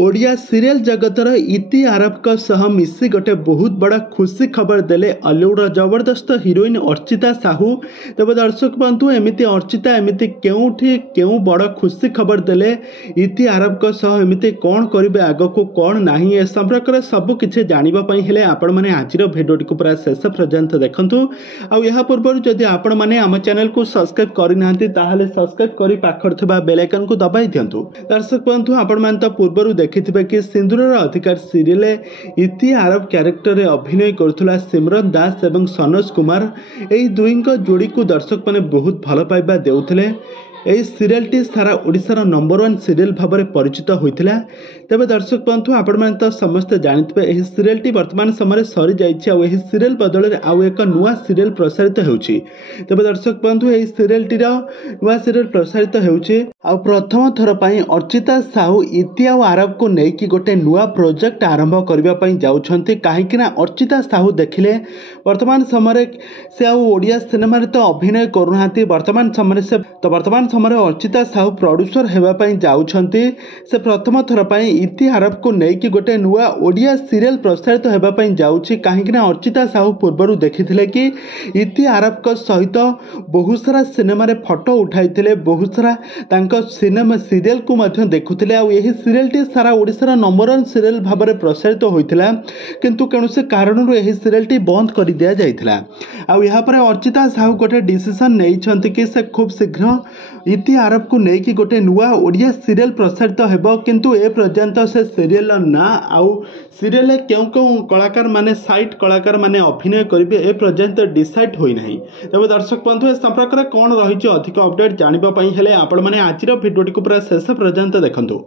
Odia serial जगतर इति आरब सह मिसी गोटे बहुत बड़ा खुशी खबर देले हॉलीवुड जबरदस्त हिरोइन अर्चिता साहू। तब दर्शक बंधु एमती अर्चिता एमती केउठी केउ बड़ खुशी खबर देले इति आरब सह एमती कौन करेंगे आग को कौन ना ए संपर्क में सबकि जानापी आपण मैंने आज भिडियोटी को पूरा शेष पर्यंत देखूँ। आया पूर्व जदि आपण मैंने आम चैनल को सब्सक्राइब करना सब्सक्राइब कर पाखर बेल आइकन को दबाई दिंतु। दर्शक बंधु आपण मैंने तो पूर्व देखिथिबे कि सिंदूरर अधिकार सीरियल इति आरब क्यारेक्टर रे अभिनय करुथुला सिमरन दास एवं सनोज कुमार। एई दुईंक जोड़ी को दर्शक माने बहुत भल पाइबा देउथिले। यही सीरियलटी सारा ओडिशार नंबर 1 सीरियल भाव में परिचित होता। तेज दर्शक बंधु आपण मैंने तो समस्ते जानते यह सीरियलटी वर्तमान समय सरी जाइए सीरियल बदल में आउ एक नुआ सीरियल प्रसारित होती। तेज दर्शक बंधु यह सीरियलटीर नुआ सीरियल प्रसारित होती। प्रथम थर पर अर्चिता साहू इति आरब को लेकिन गोटे नुआ प्रोजेक्ट आरंभ करने जाऊँगी। कहीं अर्चिता साहू देखिले वर्तमान समय से आडिया सिनेमा तो अभिनय करूना। वर्तमान समय से वर्तमान समय अर्चिता साहू प्रोड्यूसर होगापी जाऊँगी। से प्रथम थर पर इति आरब को लेकिन गोटे नुआ ओडिया सीरियल प्रसारित होगापी जाऊँगी। कहीं अर्चिता साहू पूर्वर देखी कि इति आरब सहित बहुत सारा सिनेमा फोटो उठाई बहुत सारा सिनेमा सीरियल को देखुले। यही सीरियलटी सारा ओडिशार नंबर 1 सीरियल भाव में प्रसारित होता किंतु कौन कारण यही सीरियलटी बंद कर दि जाइथिला। यापर अर्चिता साहू गोटे डिसीजन नहीं कि से खूब शीघ्र इति आरब को लेकिन गोटे नुआ ओडिया सीरियल प्रसारित होब किंतु ए पर्यंत से सीरियल ना आउ सीरियल क्यों क्यों कलाकार माने साइट कलाकार माने अभिनय करेंगे ए पर्यंत डिसाइड होना। तब दर्शक बंधु ए संपर्क में कौन रही अधिक अपडेट जानापी हेले आपण मैंने आज भिडियोटी को पूरा शेष पर्यंत देखूँ।